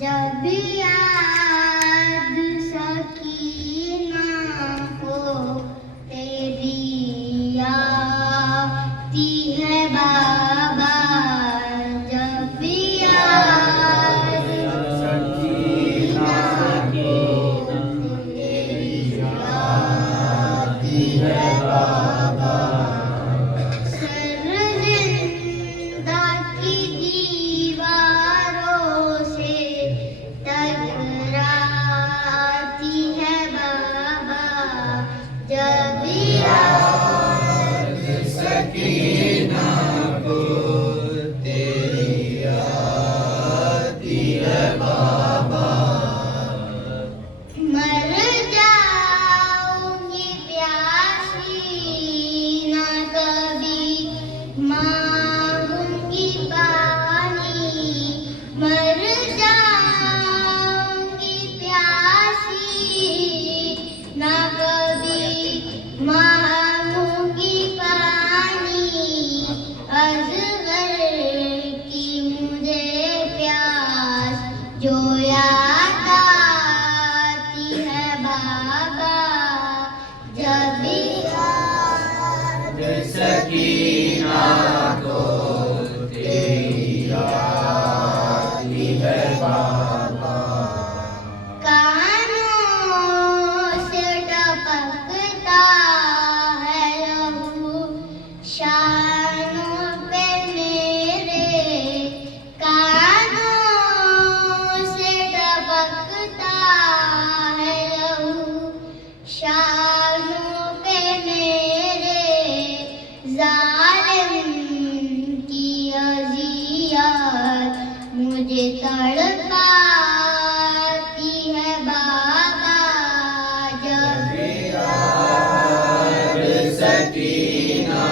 जब भी याद सकीना को तेरी आती है बाबा, जब भी याद सकीना को तेरी आती है बाबा, जो याद आती है बाबा, जब भी याद सकीना को तेरी आती है बाबा, कानों से टपकता है लहू शानों पे मेरे, शानों पे मेरे, जालिम की अज़ियत मुझे तड़पाती है बाबा, जब भी याद सकीना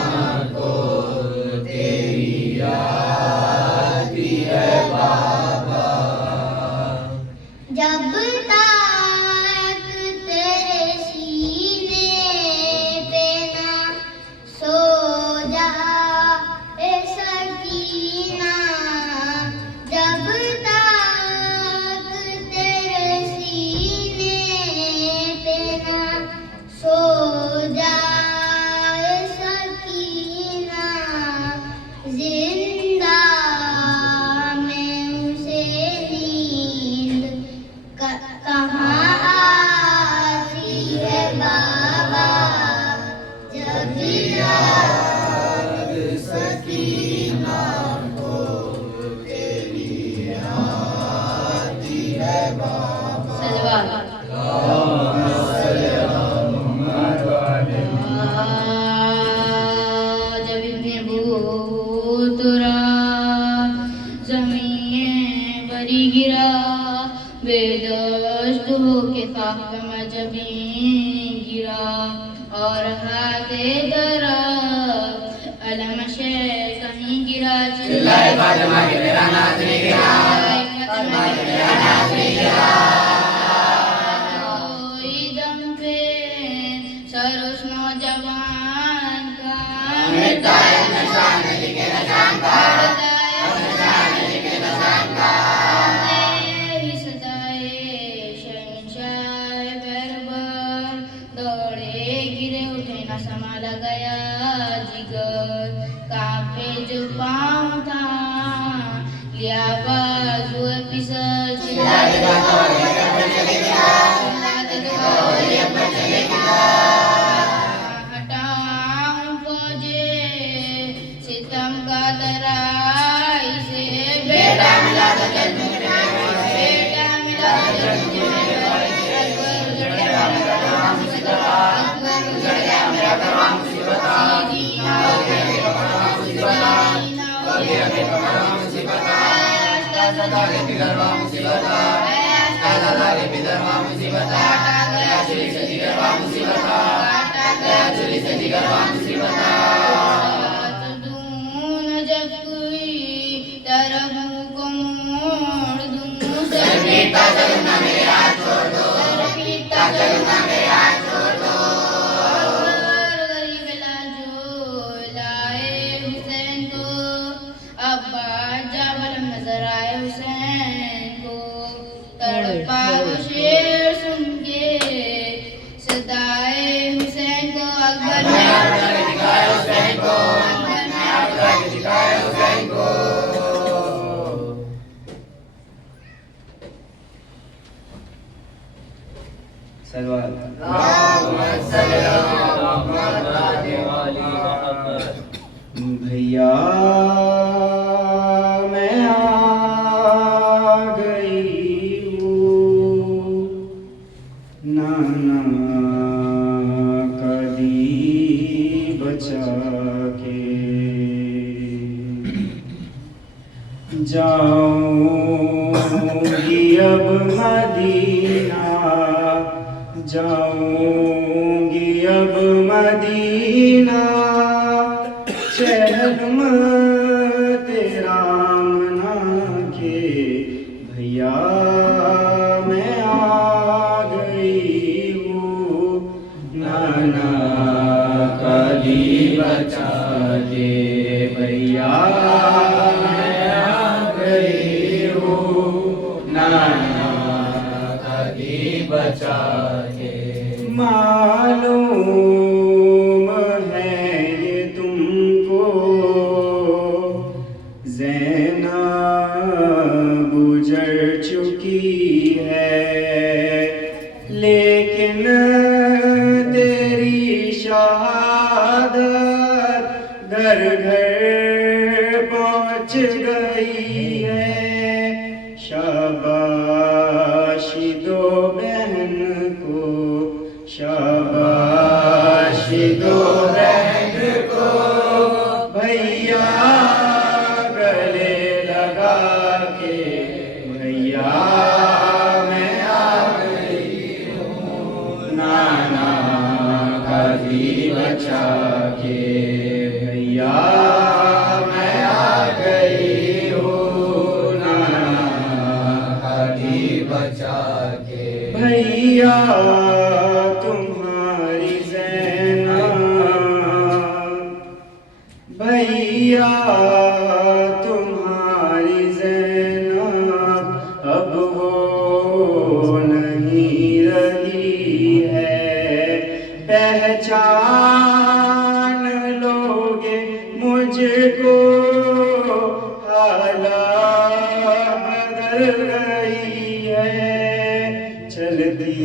को तेरी आती है बाबा, जब गिरा बेदस्त होके खाक में जमीन गिरा, और हाथे तरफ अलम से कहीं गिरा, चिल्लाए फातिमा के मेरा नाज नहीं गिरा, फातिमा के मेरा नाज नहीं गिरा, कोई दम पे सर उस नौजवान का मिटता है निशान लिखे निशान का, संभाला गया जिगर, कांपे जो पाँव था लिया बाजू फिसल, हटाऊं फौजे सितम का दराई से, बेटा मिला तो चल बेटा मिला तो चल गरीब लाजो लाए भैया मैं आ गई हूँ, नाना का दी बचा के जाऊंगी अब मदीना, जाऊंगी अब मदीना, चहलम तेरा मना के भैया मैं आ गई हूँ, नाना का दी बचा के भैया मैं आ गई हूँ, नाना का दी बचा के। मालूम है ये तुमको ज़ैनब गुजर चुकी है, लेकिन तेरी शहादत घर घर पहुँच गई है। शाबाशी दो बहन को, शाबाशी दो बहन को, भैया गले लगा के भैया मैं आ गई हूँ, नाना का दी बचा के भैया मैं आ गई हूँ, नाना का दी बचा के। भैया तुम्हारी ज़ैनब, भैया तुम्हारी ज़ैनब अब वो नहीं रही है, पहचान लोगे मुझको, हालात बदल गई है, चलती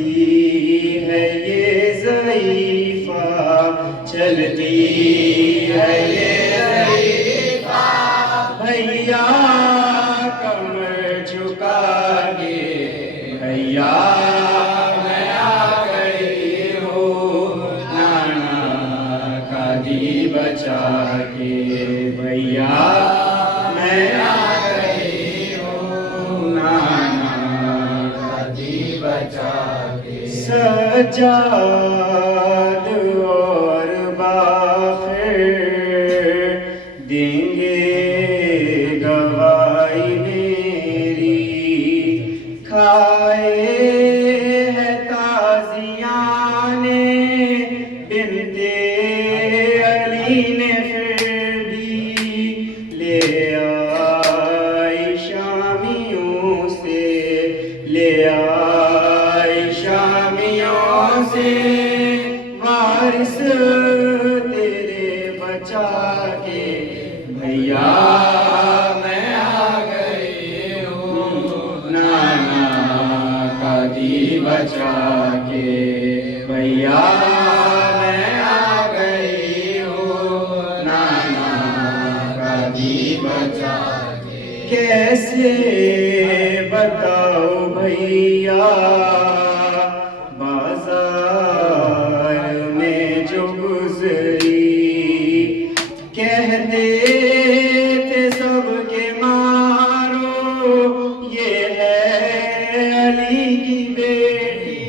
है ये ज़ईफ़ा, चलती है ये ज़ईफ़ा, भैया कमर झुका के भैया मैं आ गई हूँ, नाना का दी बचा के भैया मैं आ गई हूँ, नाना का दी बचा के। सज्जाद और बाखिर देंगे गवाही मेरी, खाए है ताज़ियाने बिन्ते अली ने फिर भी ले आई शामियों से, ले आई शामियों से, वारिस तेरे बचा के भैया मैं आ गई हूँ, नाना का दी बचा के भैया मैं आ गई हूँ, नाना का दी बचा के। कैसे बताओ भैया बाजार में जो गुजरी, कहते थे सबके मारो ये है अली की बेटी,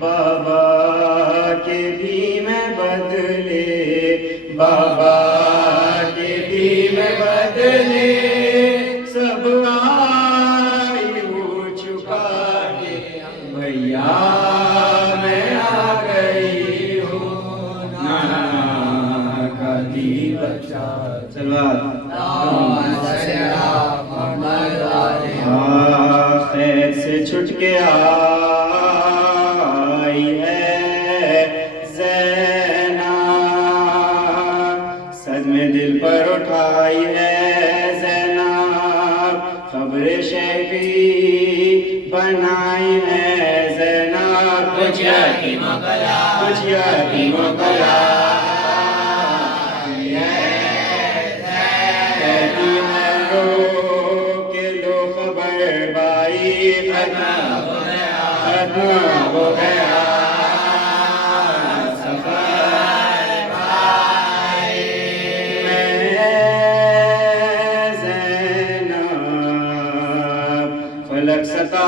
बाबा के भी मैं बदले, बाबा के भी मैं बदले, सब आई हो चुका के भैया मैं आ गई हूँ, नाना का दी बचा। चलो खैर से छुट के आई है ज़ैनब, सदमे दिल पर उठाई है ज़ैनब, खबरे शैफी बनाई है ज़ैनब, गुजिया की मोकला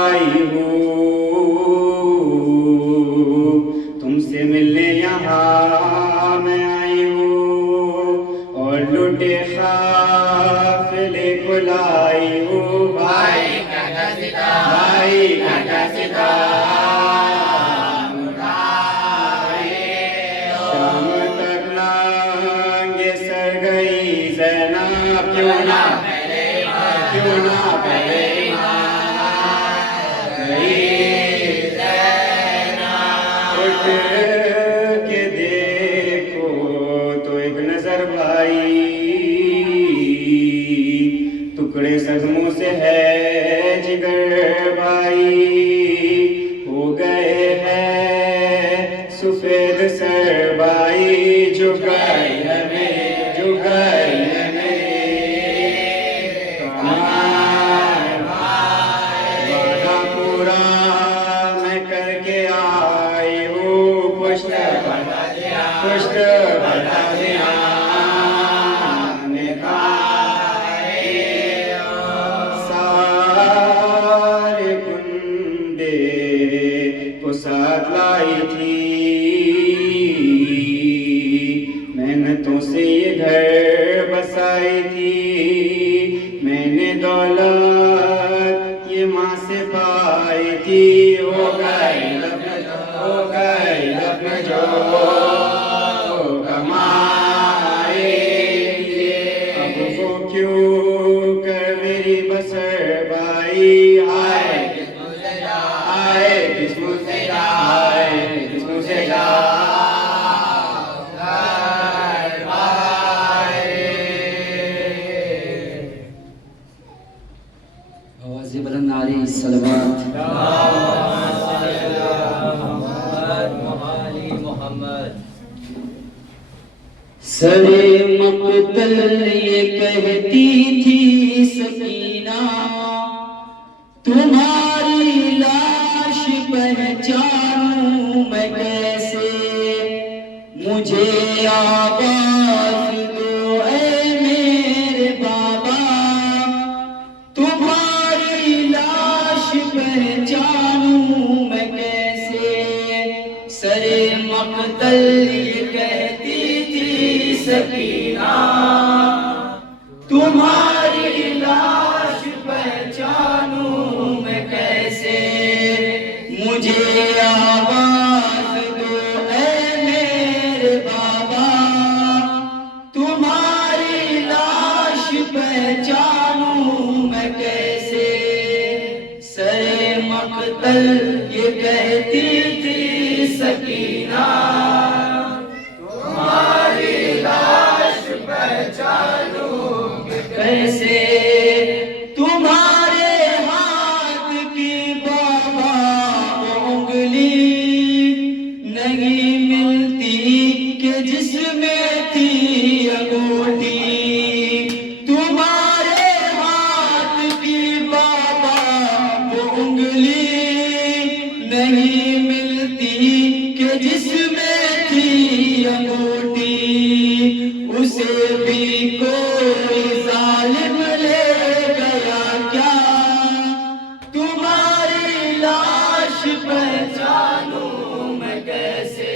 आई हूँ, तुमसे मिलने यहाँ मैं आई हूँ, और लुटे काफिले को लाई हूँ। भाई का सीता शाम तक नांगे सर गई ज़ैनब, क्यों ना पहले उठ के देखो तो एक नजर भाई, टुकड़े सदमों से है जिगर भाई, हो गए हैं सफेद सर भाई, झुक गई है मेरे कमाल, वादा पूरा मैं करके आई हूँ, पुष्ट बता दिया सारे कुंडे को साथ लाई थी, मेहनतों से ये घर बसाई थी, मैंने दौलत ये माँ से पाई थी, हो गई लफ्ज़ जो कमाए, अब वो क्यों कर मेरी बसर भाई, आए किस मुँह से जा आवाज़ बुलंद आ रही सलवात सरे मक़तल ये कहती थी सकीना, तुम्हारी लाश पहचानूं मैं कैसे, मुझे आवाज़ दो ऐ मेरे बाबा, तुम्हारी लाश पहचानूं मैं कैसे, सरे मक़तल ये कहती थी सकीना, तुम्हारी लाश पहचानूं मैं कैसे, मुझे आवाज़ दो ऐ मेरे बाबा, तुम्हारी लाश पहचानूं मैं कैसे, सरे मक़तल ये कहती थी सकीना, तुम्हारी लाश पहचानूं कैसे, तुम्हारे हाथ की बाबा उंगली नहीं मिलती कि जिसमें थी अंगूठी, तुम्हारे हाथ की बाबा उंगली नहीं मिलती कि जिसमें थी अंगूठी, उसे भी कोई जालिम ले गया क्या, तुम्हारी लाश पहचानूं मैं कैसे,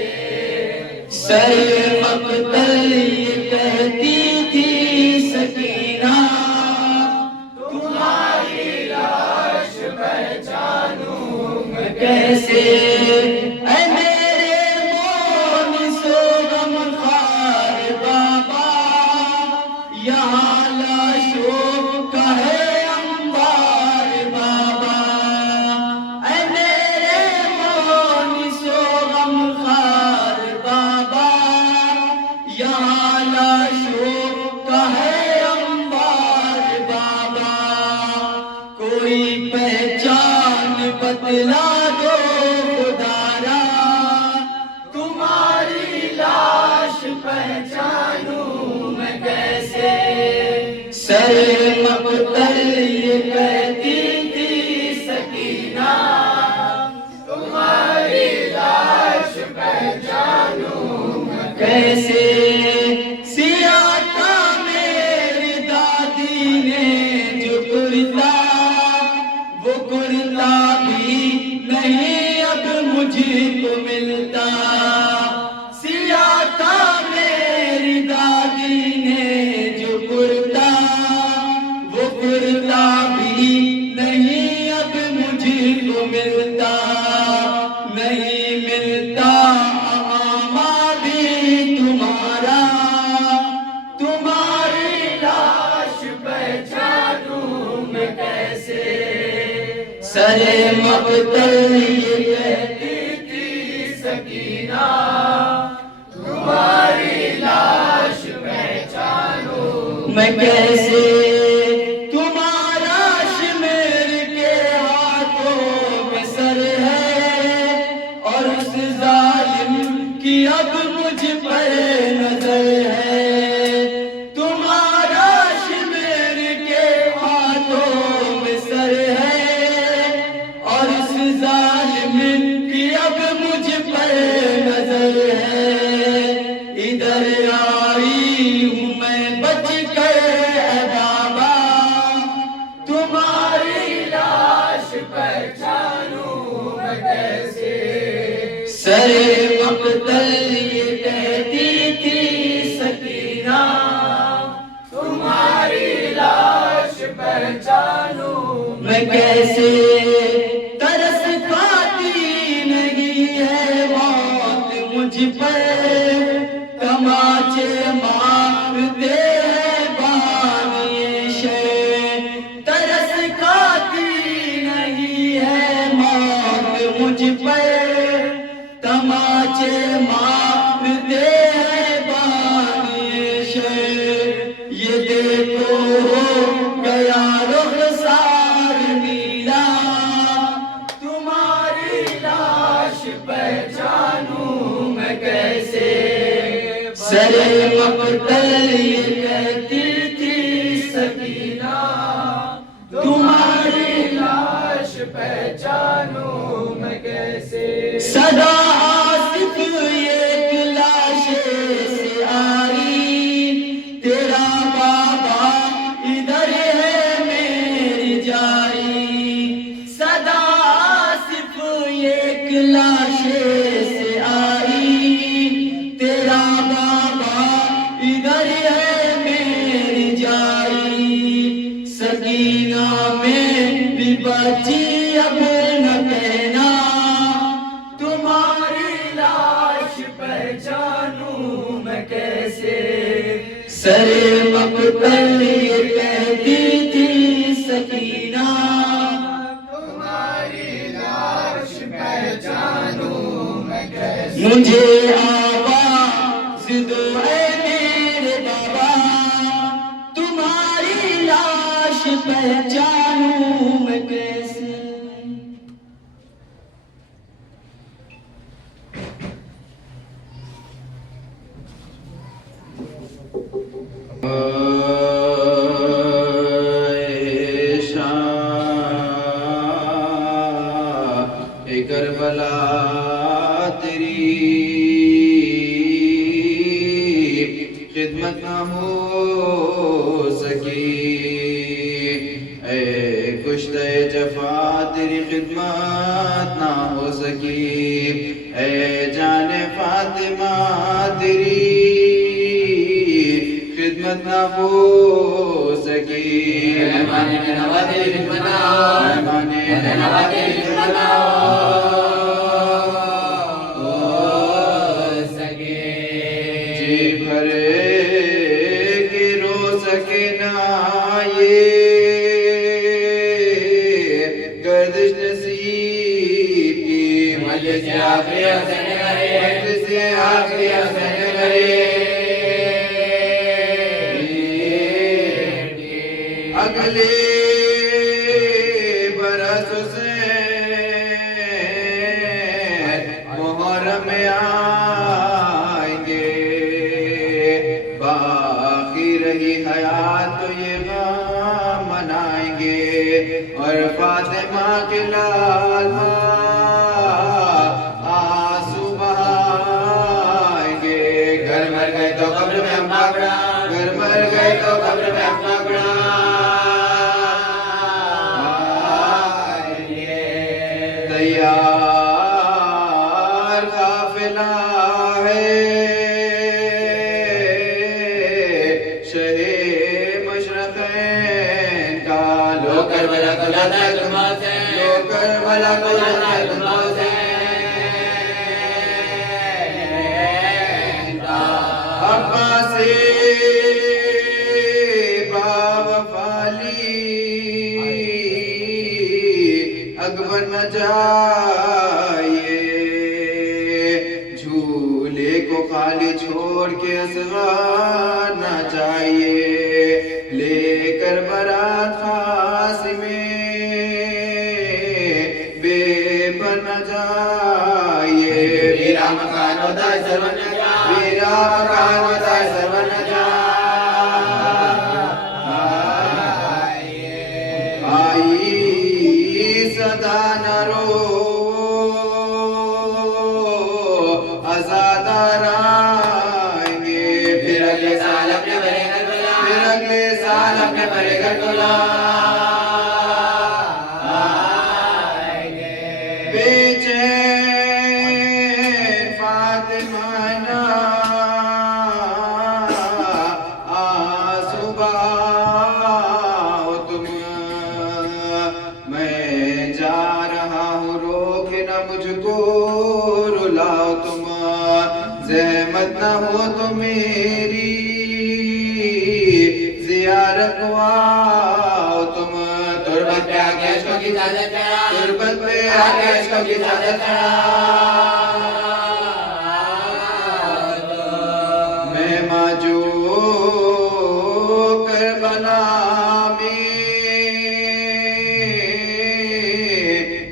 सरे मक़तल ये कहती थी सकीना, तुम्हारी लाश पहचानूं मैं कैसे, ऐ मेरे मोन सो गमखार बाबा, यहाँ लाशों का है अंबार बाबा, ऐ मेरे मोन सो गमखार बाबा, यहाँ लाशों का है अंबार बाबा, कोई पहचान बतला दो खुदारा, तुम्हारी लाश पहचानूं मैं कैसे, सरे मक़तल ये कहती थी सकीना, तुम्हारी लाश पहचानूं मैं कैसे, सियाता मेरी दादी ने जो कुर्ता वो कुर्ता सरे मकतल ये कहती थी सकीना, तुम्हारी लाश पहचानूं मैं कैसे, तुम्हारा शिमेर के हाथों में सर है और उस जालिम की अब मुझ पर नजर है। तुम्हारा शिमेर के हाथों में सर है और उस जालिम की अब मुझ पर नजर है। इधर आई हूँ मैं बच कर बाबा, तुम्हारी लाश पहचानूं मैं कैसे। सरे मकतल ये कहती थी सकीना, तुम्हारी लाश पहचानूं मैं कैसे। तरस खाती नहीं है मौत मुझ पर, तमाचे मारते हैं बानिए शे। तरस खाती नहीं है मौत मुझ पर, तमाचे मारते हैं बानिए शे। ये देखो गया रुखसार नीला, तुम्हारी लाश पहचानूं मैं कैसे। सरे मकतल ये कहती थी सकीना, तुम्हारी लाश पहचानूं मैं कैसे। सदा आसिफ एक लाशे से आई, तेरा बाबा इधर है मेरी जाई। सदा आसिफ एक लाशे से आई, तेरा बाबा इधर है मेरी जाई। सकीना में भी बची अब न कहना, तुम्हारी लाश पहचानूं मैं कैसे। सरे मकतल ये कहती थी सकीना, तुम्हारी लाश पहचानूं मैं कैसे। मुझे आवाज़ दो ऐ मेरे बाबा, तुम्हारी लाश पहचानूं मैं कैसे। करबला तेरी खिदमत ना हो सकी, ऐ कुश्ते जफा तेरी खिदमत ना हो सकी। ऐ जाने फातिमा तेरी खिदमत ना हो सकी। माने नवाज़े बनाओ, माने नवाज़े बनाओ सके। जी भरे कि रो सके ना ये गर्दिश नसीब की। मजलिस से आखिरी हसन करे, मजलिस से आखिरी हसन करे। अगले बरस से मुहर्रम में आएंगे, बाकी रही हयात तो ये गम मनाएंगे। और फातिमा के लाल आंसू बहाएंगे। घर मर गए तो कब्र में हम पकड़ा, घर मर गए तो कब्र में हम पकड़ा। तैयार काफिला है शहे मशरक़ैन का। लो करबला को लाता है तुम से, लो करबला को लाता है तुम से। अब्बासी बावफाली अकबर अगले साल अपने बड़े घर को लाएंगे। बेचैन फातिमा ना आंसू बहाओ तुम, मैं जा रहा हूँ रोक न मुझको रुलाओ तुम, ज़हमत न हो तो मेरी ज़ियारत को आओ तुम। तुर्बत पे आके अश्कों की इजाज़त करा, तुर्बत पे आके अश्कों की इजाज़त करा। मैं माजू करबला में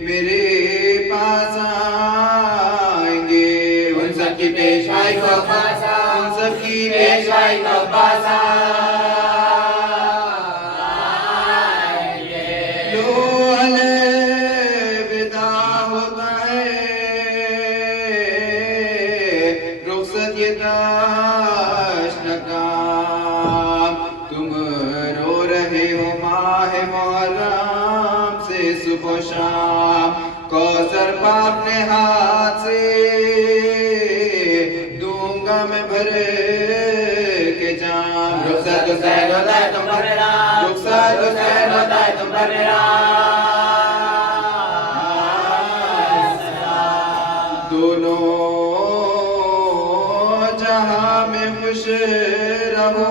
मेरे पास आएंगे, उन सबकी पेशवाई को पासा, उन सबकी पेशवाई को पासा आएंगे। लो अलविदा होता है, रुखसत ये तशनकाम, तुम रो रहे हो माह मुहर्रम से सुबह शाम, कौसर पाप अपने हाथ से दूंगा मैं भर के जाम। रुखसत हुसैन होता है तुम पर राम, रुखसत हुसैन होता है तुम पर राम। दोनों जहां में खुश रहो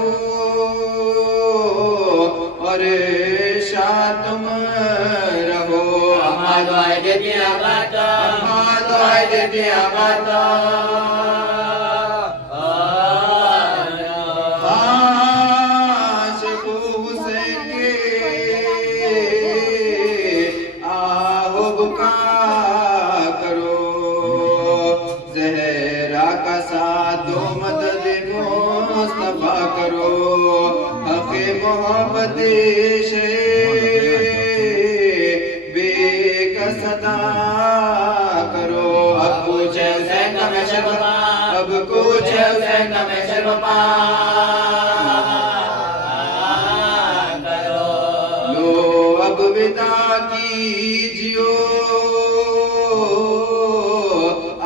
और शाद तुम रहो। अम्मा दुआएं देती आबाद, अम्मा दुआएं देती आबाद। आशिक़ो हुसैन के आओ बुका करो, ज़हरा का साथ दो मदद मुस्तफा करो, हक़े मोहब्बत शे बेकस अदा करो। अब कुछ है हुसैन का महशर बपा, अब कुछ है हुसैन का महशर बपा करो। लो अब विदा कीजियो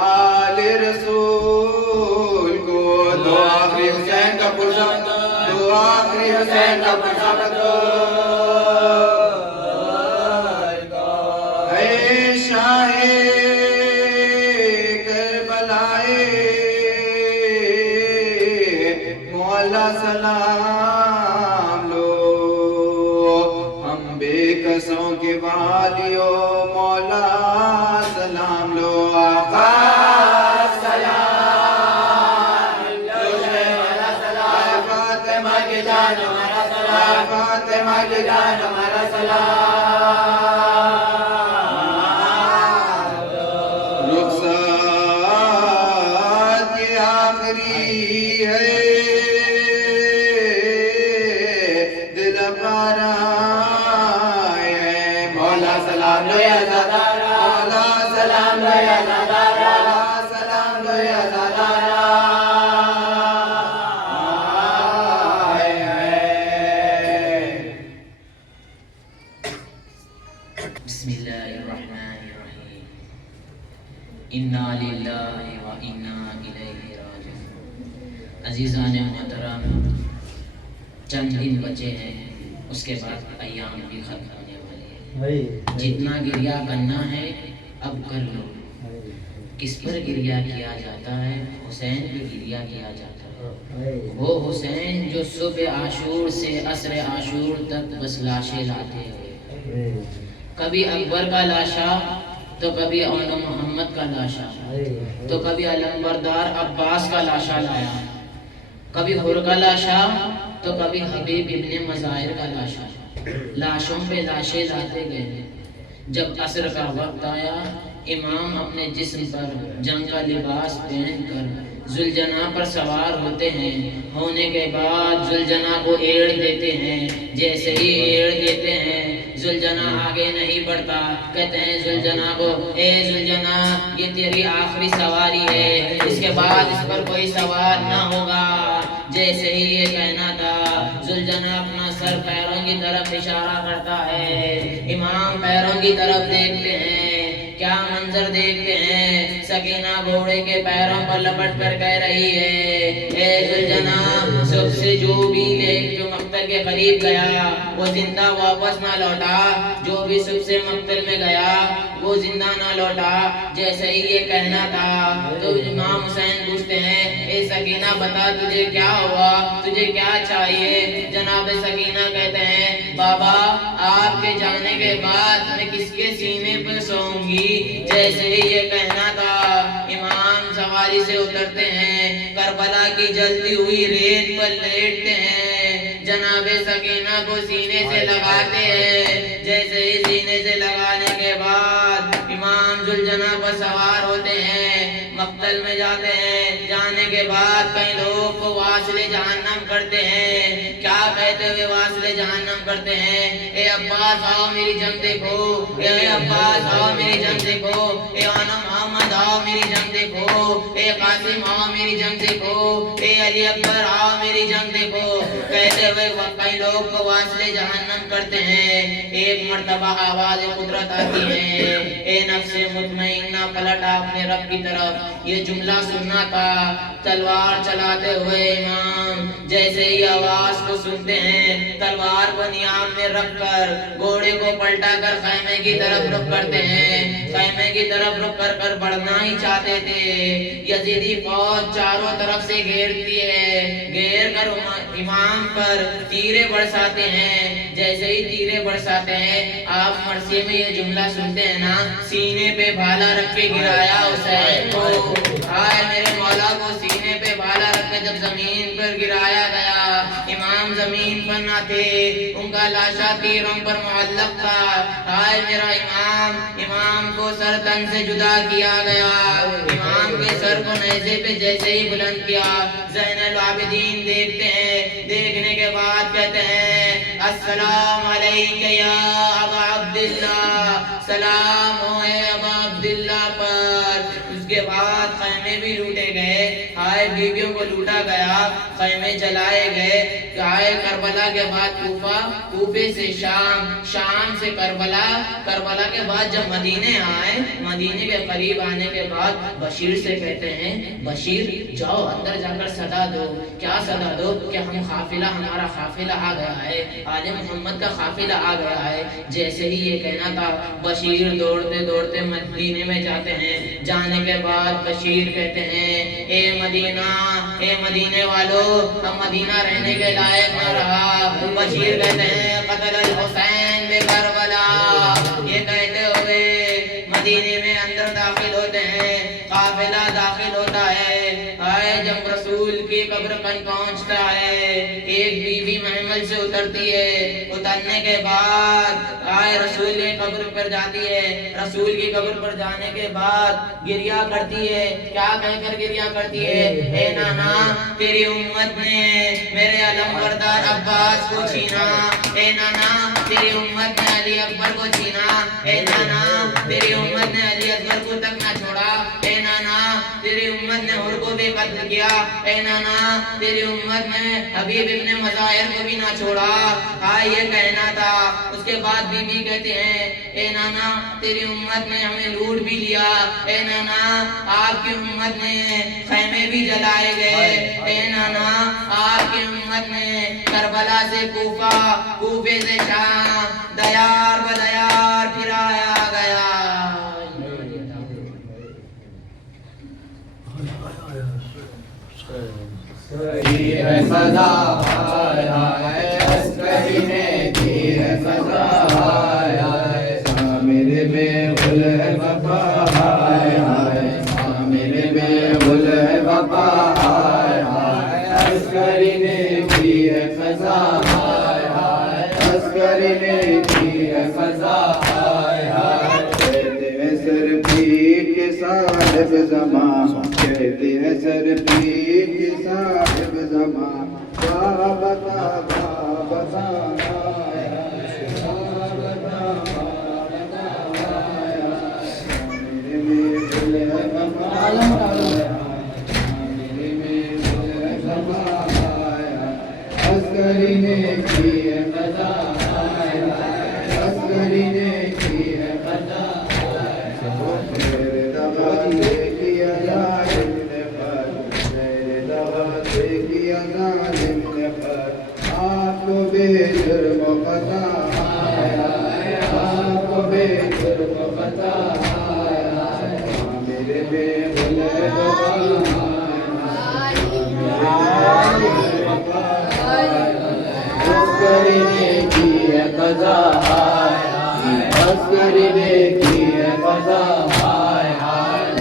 आले रसूल को, दो आखिरी हुसैन का पुरसा, दो आखिरी हुसैन का पुरसा दो। ऐ शाहे करबलाए मौला सलाम लो, हम बेकसों के वालियो मौला सलाम लो। आका सलाम लो, मौला सलाम, फातिमा की जान हमारा सलाम, फातिमा की जान हमारा सलाम। रुखसत ये आखिरी है, दिल पर आए मौला सलाम लो या ज़ादारा, मौला सलाम लो या ज़ादारा, मौला सलाम लो या ज़ादारा। बिस्मिल्लाहिर्रहमानिर्रहीम। इन्ना लिल्लाहि व इन्ना इलैहि राजिऊन। अज़ीज़ान मोहतरम, चंद दिन बचे हैं, उसके बाद अय्याम भी खत्म होने वाले हैं। जितना गिरिया करना है अब कर लो। किस पर गिरिया किया जाता है? हुसैन पे गिरिया किया जाता है। वो हुसैन जो सुबह आशूर से असर आशूर तक बस लाशें लाते हुए, कभी अकबर का लाशा तो कभी औनो मोहम्मद का लाशा, तो कभी अलंबरदार अब्बास का लाशा लाया, कभी हुर का लाशा तो कभी हबीब इब्ने मज़ाहिर का लाशा। लाशों पे लाशें लाते गए। जब असर का वक्त आया, इमाम अपने जिस्म पर जंग का लिबास पहनकर जुलजना पर सवार होते हैं। होने के बाद जुलजना को एड़ देते हैं। जैसे ही एड़ देते हैं, जुलजना आगे नहीं बढ़ता। कहते हैं जुलजना को, ए जुलजना, ये तेरी आखिरी सवारी है, इसके बाद इस पर कोई सवार ना होगा। जैसे ही ये कहना था, जुलजना अपना सर पैरों की तरफ इशारा करता है। इमाम पैरों की तरफ देखते हैं, क्या मंजर देखते हैं, सकीना घोड़े के पैरों पर लपट कर कह रही है, ए जुलजना, सबसे जो भी लेक जो मक्तल के करीब गया वो जिंदा वापस ना लौटा, जो भी सबसे मक्तल में गया वो जिंदा ना लौटा। जैसे ही ये कहना था तो इमाम हुसैन पूछते हैं, ए सकीना बता तुझे क्या हुआ, तुझे क्या चाहिए। जनाब सकीना कहते हैं, बाबा आपके जाने के बाद मैं किसके सीने पर सोऊंगी। जैसे ही ये कहना था इमाम सवारी से उतरते हैं, करबला की जलती हुई रेत पर लेटते हैं, जनाबे सकीना को सीने से लगाते हैं। जैसे ही सीने से लगाने के बाद इमाम जुलजना पर सवार होते हैं, मक्तल में जाते हैं। जाने के बाद कई लोग को वासले जहन्नम करते हैं। क्या कहते हुए वासले जहन्नम करते हैं, ए अब्बास आओ मेरी जंग देखो, ए अब्बास आओ मेरी जंग देखो, ए आना मोहम्मद आओ मेरी जंग देखो, ए कासिम आओ मेरी जंग देखो, ए अली अकबर आओ मेरी जंग देखो। कहते हुए कई लोग को वासले जहन्नम करते हैं। एक मर्तबा आवाज कुदरत आती है, ए नफ्से मुतमइन्ना पलट अपने रब की तरफ। ये जुमला सुनना था। तलवार चलाते हुए इमाम जैसे ही आवाज को सुनते हैं, तलवार को नियाम में रखकर घोड़े को पलटा कर खैमे की तरफ रुख करते हैं। खैमे की तरफ रुख कर बढ़ना ही चाहते थे। यजीदी फौज चारों तरफ से घेरती है, घेर कर इमाम पर तीरे बरसाते हैं। जैसे ही तीरे बरसाते हैं, आप मरसी में ये जुमला सुनते हैं ना, सीने पे भाला रख के गिराया हुसैन को। हाय मेरे मौला को सीने पे भाला रख के जब जमीन पर गिराया गया, इमाम जमीन पर ना थे, उनका लाशा तीरों पर मुअल्लक था। हाय मेरा इमाम, इमाम को सर तन से जुदा किया गया। इमाम के सर को नेज़े पे जैसे ही बुलंद किया, ज़ैनुल आबिदीन देखते हैं। देखने के बाद कहते हैं, अस्सलाम अलैका या अबा अब्दुल्लाह, सलाम हो अबा अब्दुल्लाह पर। उसके बाद खैमे भी लूटे गए। हाय बीवियों को लूटा गया, खैमे जलाए गए। आए करबला के बाद कूफा, कूफे से शाम, शाम से करबला, करबला के बाद जब मदीने आए, मदीने के करीब आने के बाद बशीर से कहते हैं, बशीर जाओ अंदर जाकर सदा दो। क्या सदा दो कि हम काफिला, हमारा काफिला आ गया है, आले मोहम्मद का काफिला आ गया है। जैसे ही ये कहना था, बशीर दौड़ते दौड़ते मदीने में जाते हैं। जाने के बाद बशीर कहते हैं, ए मदीना, ए मदीने वालों, हम मदीना रहने के लायक न रहा। बशीर कहते हैं, कत्ल अल हुसैन बे करबला। ये कहते हुए मदीने में अंदर दाखिल होते हैं, काफिला दाखिल होता है। आए जब रसूल की कब्र पर पहुंचता है, एक बीवी महमल से उतरती है। उतरने के बाद आए रसूल की कब्र पर जाती है। रसूल की कब्र पर जाने के बाद गिरिया करती है। क्या कहकर गिरिया करती है, ए नाना, तेरी उम्मत ने मेरे अलमबरदार अब्बास को छीना। ए नाना, तेरी उम्मत ने अली अकबर को छीना। ए नाना, तेरी उम्मत ने अली अकबर को तक ना छोड़ा। ए नाना, तेरी उम्मत ने हुर को भी कत्ल किया। ए नाना, तेरी उम्मत ने हबीब इब्ने मज़ाहिर को भी ना छोड़ा। हाँ ये कहना था। उसके बाद बीबी कहते हैं, ए नाना, तेरी उम्मत ने हमें लूट भी लिया। ए नाना, आपकी उम्मत ने खैमे भी जलाए गए। ए नाना, आपकी उम्मत ने करबला से कूफा, कूफे से शाम, दयार बदयार फिराया गया। सदा ने दी है सदा, मेरे में भूल है वफा, मेरे में भूल है वफा, अस्करी ने दी है सजा, अस्करी ने दी है सजा। कहते हैं सर पीर के साहिब ज़मां, कहते हैं सर पीर के साहिब ज़मां, क्या बता बताना अस्करी ने की है कज़ा, अस्करी ने की है कज़ा, मेरे दवा से किया जालिम ने पर, मेरे दवा से किया जालिम ने पर, आपको बेजुर्म पता आया, आपको बेजुर्म पता आया, मेरे बेगुल अस्करी ने की है कज़ा, अस्करी ने की है कज़ा,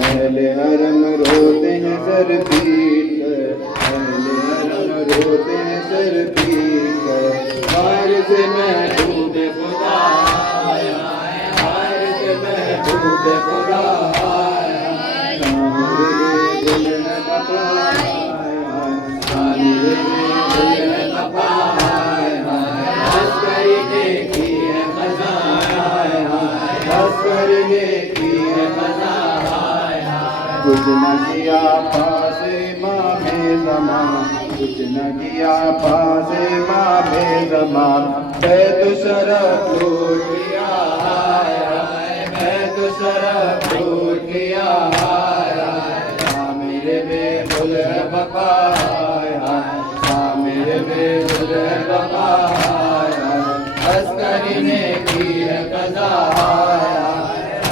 अहले हरम रोते हैं सर पीट कर, अहले हरम रोते हैं सर पीट कर, वारिस महबूब खुदा आया, वारिस महबूब खुदा आया, मेरे दिल में कपा आया, मेरे दिल में कपा आया, अस्करी ने की है कज़ा, अस्करी ने की है कज़ा, कुछ न किया पास इमामे ज़मान, कुछ न किया पास इमामे ज़मान, बैत शरफ लूट लिया आया, बैत शरफ लूट लिया आया, मेरे बेगुल बका आया, मेरे बेगुल बका आया, अस्करी ने की है कज़ा,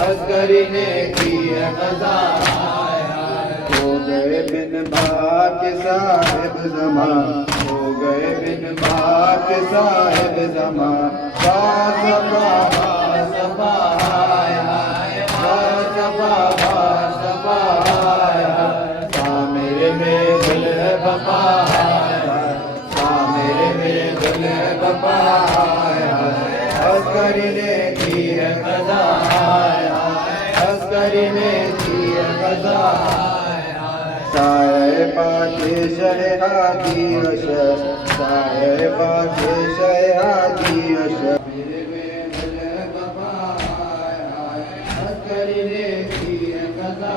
अस्करी ने की है कज़ा, हो गए बिन बाप के साहिब ज़मान, हो गए बिन बाप के साहिब ज़मान, बासफा बासफा आया, बासफा बासफा आया, मेरे बेगुल बका आया, मेरे बेगुल बका आया, अस्करी ने की है कज़ा, अस्करी ने की है कज़ा, साहिबा के शहदी अशर, साहिबा के शहदी अशर, मेरे बेगुल बका आया, अस्करी ने की है कज़ा,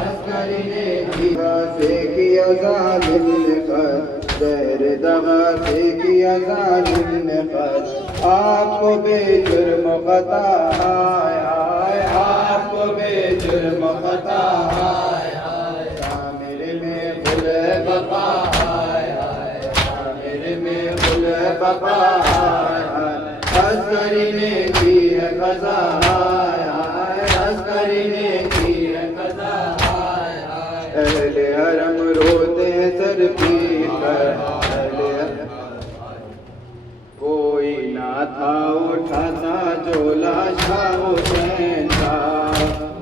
अस्करी ने किया से किया जालिम ने कर, ज़हर दवा से किया जालिम ने कर, आपको बेजुर्म पता आया, आपको बेजुर्म पता आया, मेरे में गुल बका आया, मेरे में गुल बका आया, अस्करी ने की है कज़ा, अस्करी ने की है कज़ा, अहले हरम रोते हैं सर पीट कर, कोई ना था उठाता जो लाशा हुसैन का,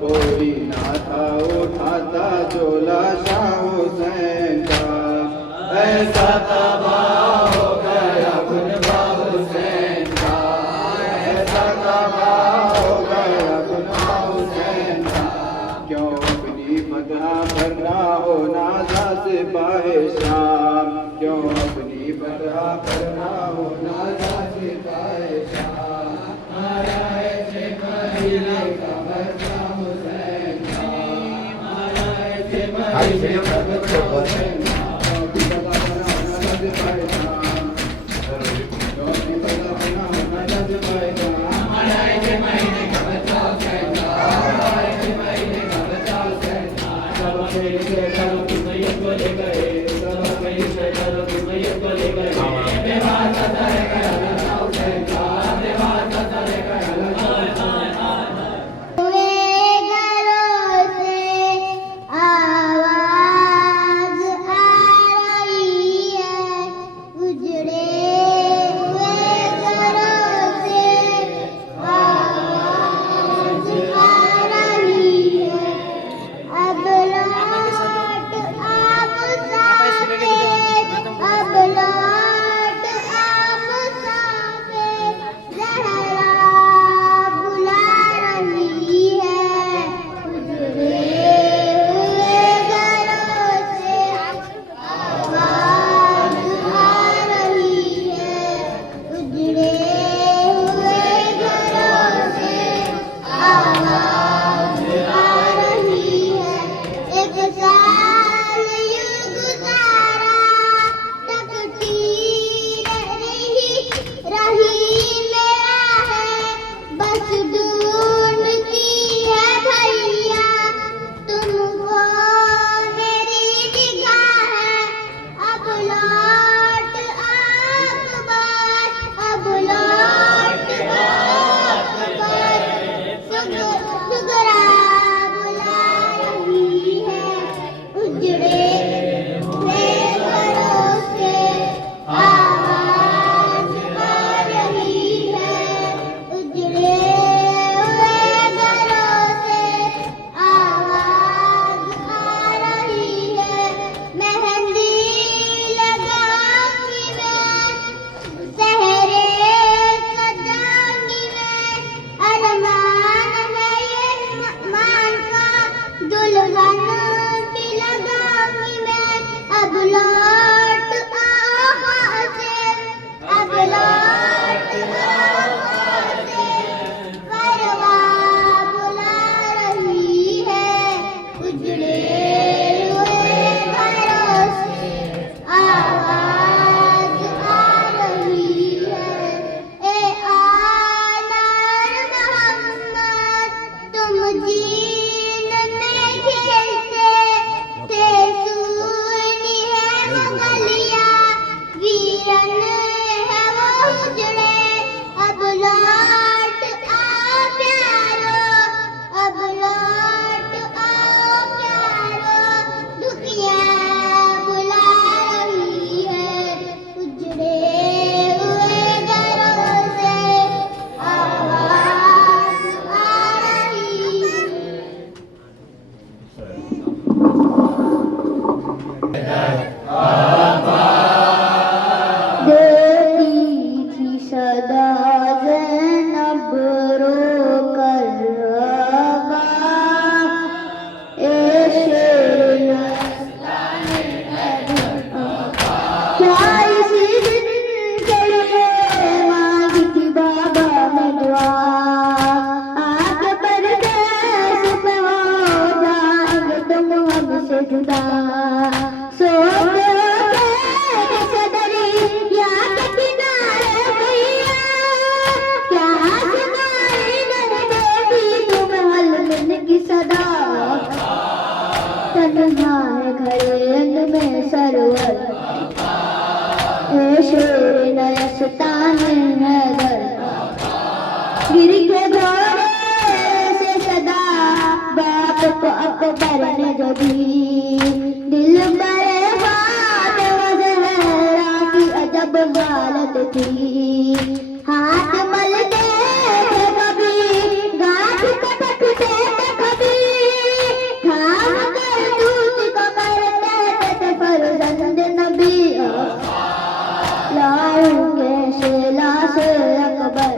कोई ना था उठाता जो लाशा हुसैन का, ऐसा तबाह हो गया गुनबा हुसैन का, ऐसा तबाह हो गया गुनबा हुसैन का, क्यों अपनी फतह करना हो नाज़ा सिपाहे शाम, क्यों अपनी फतह करना हो नाज़ा सिपाहे शाम, आया है सिपाहीले का बच्चा हुसैन का, आया है सिपाहीले का बच्चा हुसैन का, क्योंकि पता बना नाज़ा सिपाहे शाम, क्योंकि पता बना नाज़ा सिपाहे शाम, आया है सिपाहीले का बच्चा हुसैन का, आया है सिपाहीले का बच्चा हुसैन का, सब अपने से चलो तुम मैयत को ले गए, सब अपने से चलो तुम मैयत को ले गए, बेवार का दर का बच्चा हुसैन का, बेवार का दर का बच्चा हुसैन का, घरों से आवाज चैन है वो उजड़े, अब लौट आओ प्यारो, अब लौट आओ प्यारो, दुनिया बुला रही है, उजड़े हुए घरों से आवाज आ रही है। देती थी सदा ज़ैनब रो कर रवा, ए शेर क्या इसी दिन के लिए मांगी थी बाबा ने दुआ, आके परदेस पे हो जाएंगे तुम हमसे जुदा, सोते तन्हा है घरेन में सरवर, ए शेर नयस्तान है घर, गिर के घोड़े से सदा बाप को अकबर ने जो दी, दिल बर्बाद वज़हरा की अजब हालत थी, हाथ मलते थे कभी गांठ कटकते थे कभी, थाम कर दूध को करते थे फर्जंद नबी, लाऊंगे शेला से अकबर,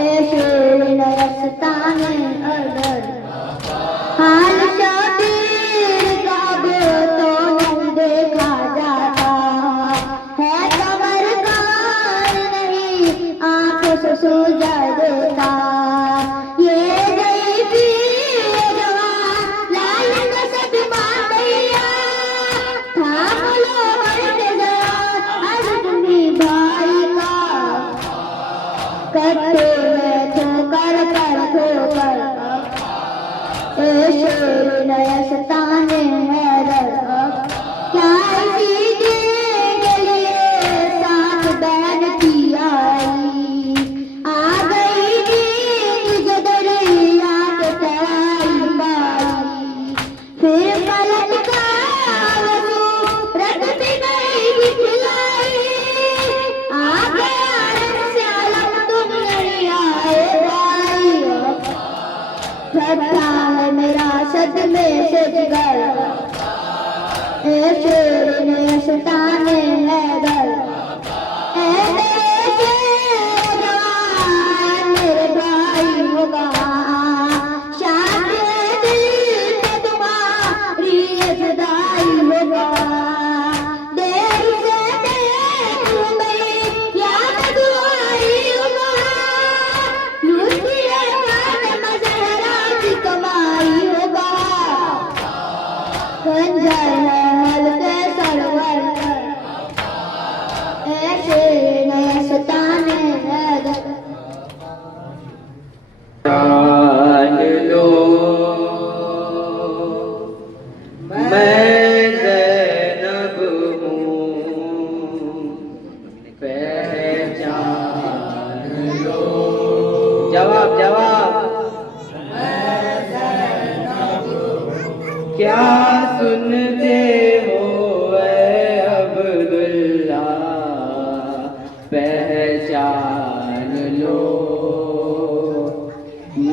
ए शेर नयस्तान अरदर, हाल शबीर का भी तो नहीं देखा जाता है, कमर कान नहीं आंखों से सूझा देता, ये ज़ईफ़ी ये जवान लालन से बीमार भैया, थाम लो मरते जरा अज़मी भाई का, कट्टे में ठोकर कर ठोकर, ए शेर नयस्तान हैदर, क्या इसी दिन के लिए साथ बैन की आई, आ गई नींद जो दरिया के तराई बाई, फिर पलट का वज़ू रत भी नहीं दिखलाई, आ गया रंग से अलग तुम नहीं आए भाई, फटा है मेरा सदमे से जिगर, ए शेर नयस्तान हैदर, ए मेरे जवान मेरे भाई होगा, शान दिल पे तुम्हारी ये जुदाई होगा, देर से देखूं मैं याद दुआई होगा, लूटी है फातिमा ज़हरा की कमाई होगा, खंजर है हल्के सरवर, ए शेर नयस्तान हैदर, जान लो मैं ज़ैनब हूँ, पहचान लो, जवाब जवाब, क्या सुनते हो ऐ अब्दुल्ला, पहचान लो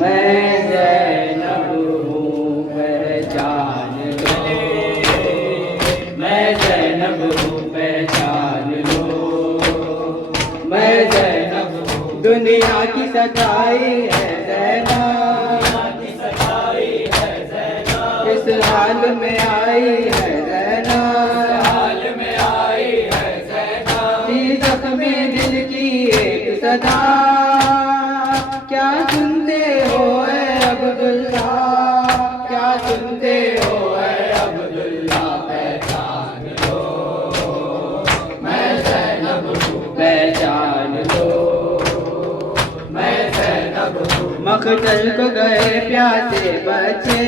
मैं ज़ैनब हूँ, पहचान लो, मैं ज़ैनब हूँ, पहचान लो, मैं ज़ैनब हूँ, दुनिया की सच्चाई है ज़ैनब, इस हाल में आई है ज़ैनब, थी ज़ख्मी दिल की एक सदा, क्या सुनते हो ऐ अब्दुल्ला, क्या सुनते हो ऐ अब्दुल्ला, पहचान लो मैं ज़ैनब हूँ, पहचान लो मैं ज़ैनब हूँ, मखदल को गए प्यासे बच्चे,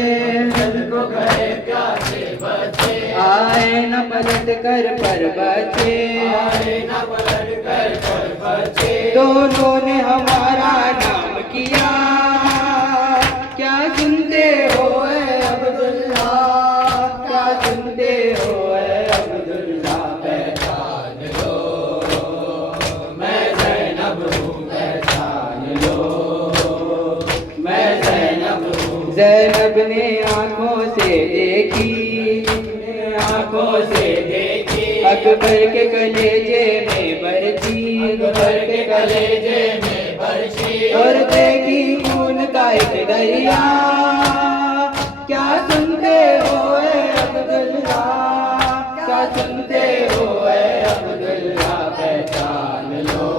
आए न पलट कर पर बचे, दोनों ने हमारा नाम किया। क्या सुनते हो ऐ अब्दुल्ला, क्या सुनते हो ऐ अब्दुल्ला, पहचान लो मैं ज़ैनब हूँ, पहचान लो मैं ज़ैनब हूँ। ज़ैनब ने आँखों से देखी, आँखों से देखी, अकबर के कलेजे में बरछी, अकबर के कलेजे में बरछी, और देखी खून का एक दरिया। क्या सुनते हो ऐ अब्दुल्ला, क्या सुनते हो ऐ अब्दुल्ला, पहचान लो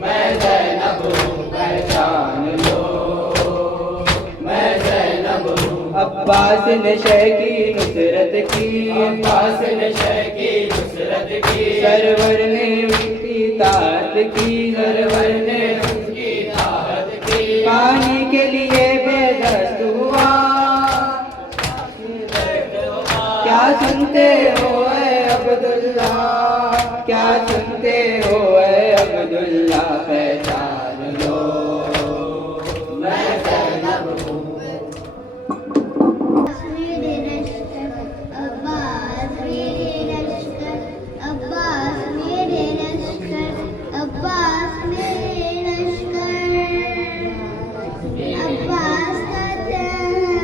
मैं ज़ैनब हूँ, पहचान लो मैं ज़ैनब हूँ। अब्बास ने शह की नुसरत की, अब्बास ने शह की नुसरत की, सरवर ने उसकी ताहत की, सरवर ने उसकी ताहत की। पानी के लिए बेदस्त हुआ, क्या सुनते हो ऐ अब्दुल्ला, क्या सुनते हो ऐ अब्दुल्ला, पहचान लो मैं ज़ैनब हूँ। मेरे लश्कर अब्बास, मेरे लश्कर अब्बास, मेरे लश्कर अब्बास, मेरे लश्कर अब्बास कहते हैं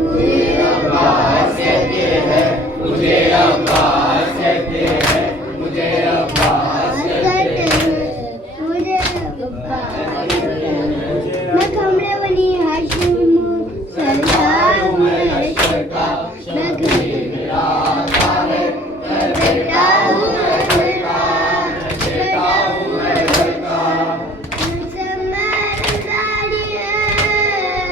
मुझे अब्बास कहते हैं, मुझे अब्बास कहते हैं, मुझे अब्बास कहते हैं, मुझे अब्बास कहते हैं। मैं कमरे वाली हाशिम हूँ, सरदार हूँ मैं लश्कर का, मैं घर मेरा आता है, मैं बेटा हूँ मैं घर का, बेटा हूँ मैं घर का। मुंतज़म रमज़ानी है,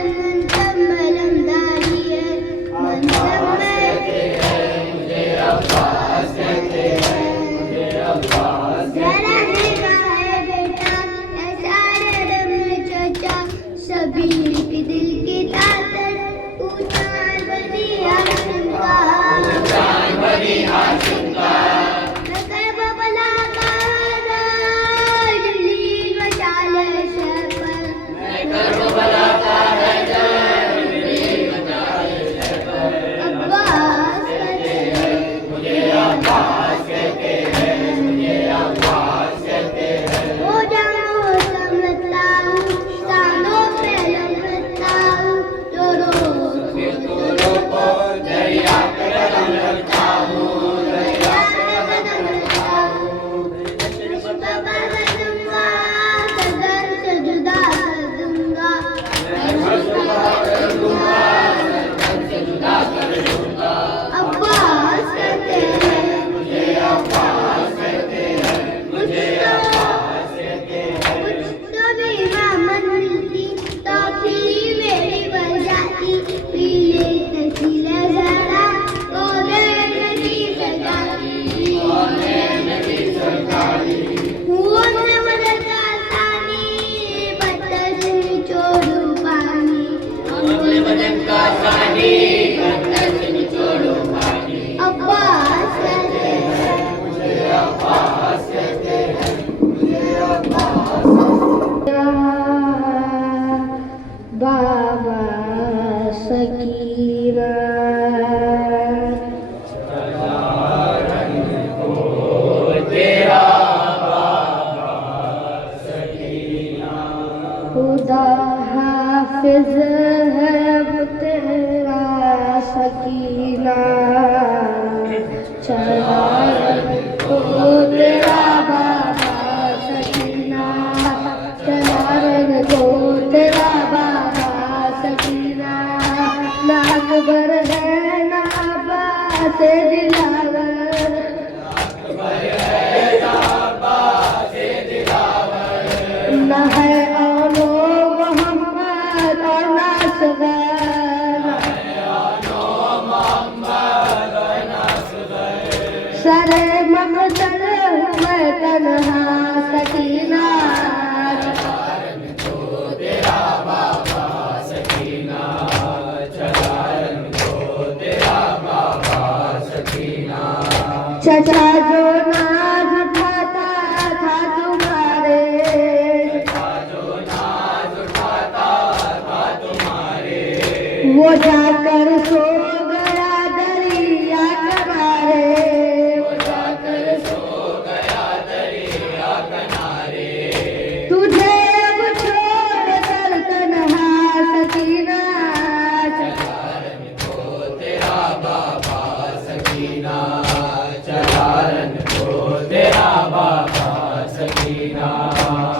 मुंतज़म रमज़ानी है, मुंतज़म कहते हैं, मुझे अब्बास कहते हैं, मुझे अब्बास। जरा निगाह है बेटा, ऐसा रम चचा, सभी के दिल की ताकत, ऊंचाई बनी हाशिम का, ऊंचाई बनी हाशिम का। मैं करबला का हैदर, जलील मशाल शहर पर, मैं करबला का हैदर, जलील मशाल शहर पर। अब्बास कहते हैं, मुझे अब्बास कहते हैं, मुझे अब्बास कहते हैं। हो जाओ समझता हूँ, शानों पे लमकता हूँ, जोरों को दरिया पे कदम रखता हूँ, दरिया पे कदम रखता हूँ। रिश्ता कर दूंगा, सदर से जुदा कर दूंगा, रिश्ता कर दूंगा, सदर से जुदा कर दूंगा। अब्बास कहते हैं, मुझे अब्बास कहते हैं, मुझे अब्बास कहते हैं। कुछ तो भी मामन मिलती, तो खिली मेरी बन जाती, पीले तसीले जरा कोने नदी सरकारी, कोने नदी सरकारी। हुआ ने मदद आसानी, पत्थर से निचोड़ू पानी, हमने मदद का आसानी, पत्थर से निचोड़ू पानी। अब्बास कहते हैं, मुझे अब्बास कहते हैं, मुझे अब्बास। बाबा सकीना खुदा हाफिज है वो तेरा सकीना, चला रखो तेरा बाबा सकीना, चला रखो तेरा बाबा सकीना। ना अकबर है ना अब्बास दिलावर, न है औलो मोहम्मद और ना असगर, सरे मकतल चचा जो नाज उठाता था तुम्हारे, वो जाकर सो गया दरिया किनारे, तुझे अब छोड़ कर तन्हा सकीना,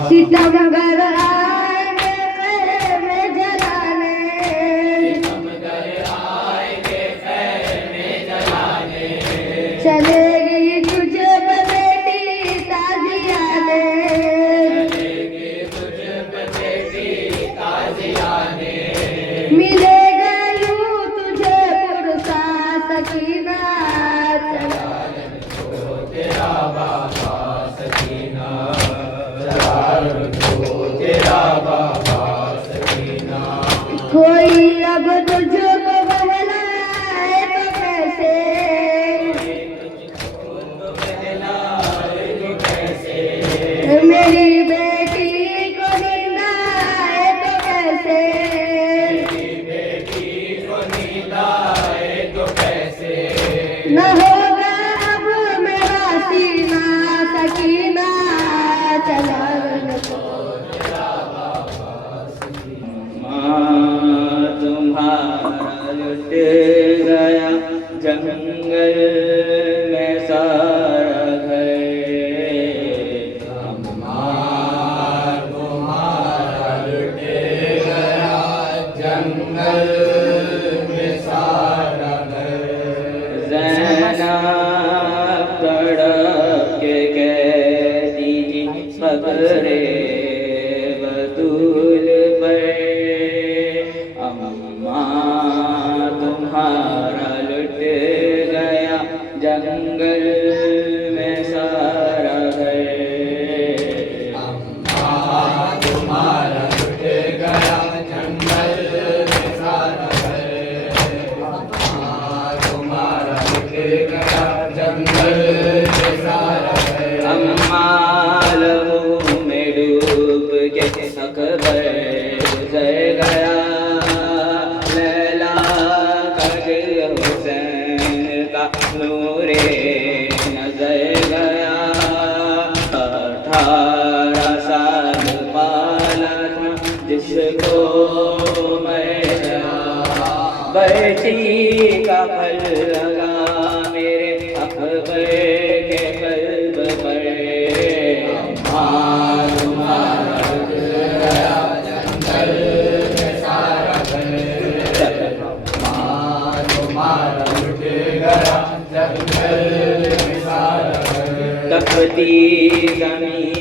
सितमगर आएंगे खैमे जलाने, चलेगी तुझे बेटी ताजियाने, मिलेगा यूं तुझे पुरसा सकीना, कोई अब तुझको बहलाए तो कैसे, मेरी बेटी को नींद आए तो कैसे, न होगा अब मेरा सीना सकीना, चला तुम्हारा लुट गया जंगल में सारा घर, तुम्हारा लुट गया जंगल में सारा घर, ज़ैनब तड़प के कहती थी फकरे बतूल पर, अम्मा तुम्हारा लुट गया जंगल में सारा घर, अम्मा तुम्हारा लुट गया जंगल में सारा घर, अम्मा तुम्हारा लुट गया जंगल में सारा घर, अम्मा लहू में डूब के अकबर गुजर गया, लैला का दिल हुसैन का नूरे नजर गया, 18 साल पाला था जिसको मैं, बेटी का फल लगा मेरे अकबर के कल्ब पर, तुम्हारा लुट गया जंगल में सारा घर, तुम्हारा लुट गया जंगल में सारा घर, तपती ज़मीं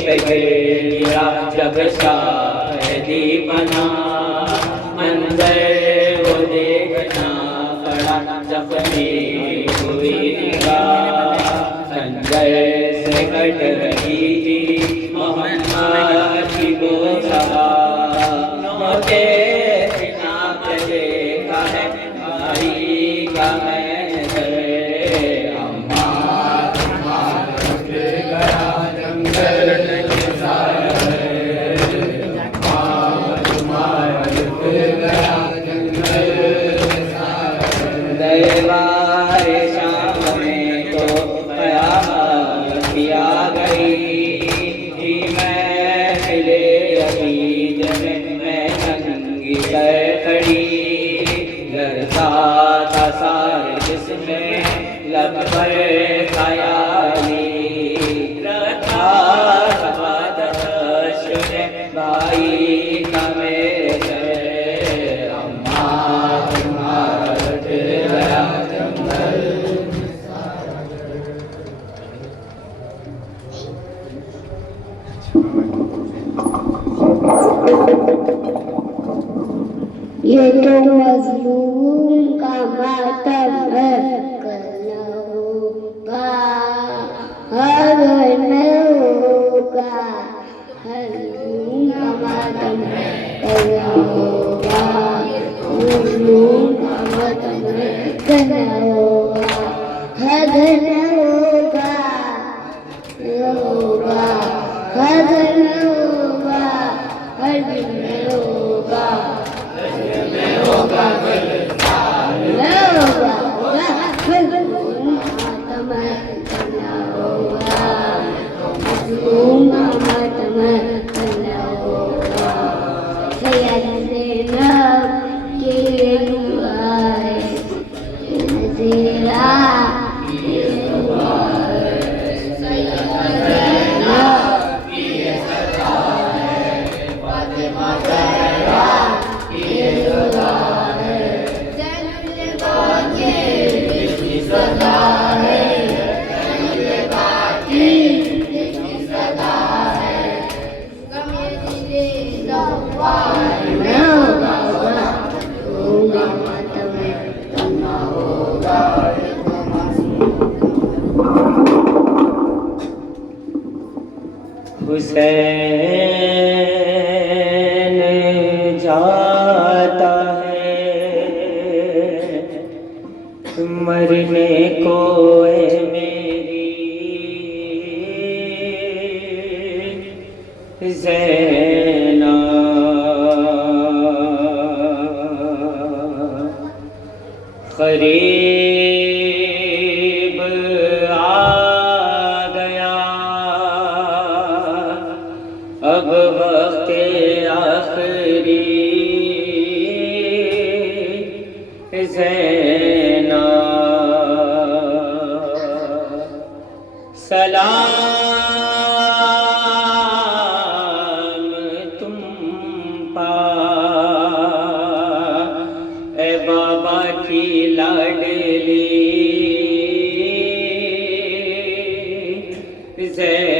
पे गिरा जब शादी बना, मंजर वो देखना पड़ा जख्मी हुई निगाह, खंजर से कट रही थी मोहम्मद की वो सवार, मौके बिना देखा है भाई का मैंने, अम्मा तुम्हारा लुट गया जंगल में सारा घर, अम्मा तुम्हारा लुट गया जंगल में सारा घर, दरबार शाम में तो क़यामत किया गई, महफ़िले अबीद में मैं नंगी सर खड़ी, लड़ता था सारे जिसमें लब पर ख़याली, रखा भाई का मेरे सर, अम्मा तुम्हारा लुट गया जंगल में सारा घर। ये तो मजलूम का मातम है, करना होगा हर में होगा, हर का मातम है, करना होगा मजलूम का मातम है, कदर होगा होगा कदर होगा हर दिन में होगा हुसैन जाता है मरने को मेरी ज़ैना करीब अब वक्त आखिरी ज़ैना सलाम तुम पा ए बाबा की लाडली ज़ैना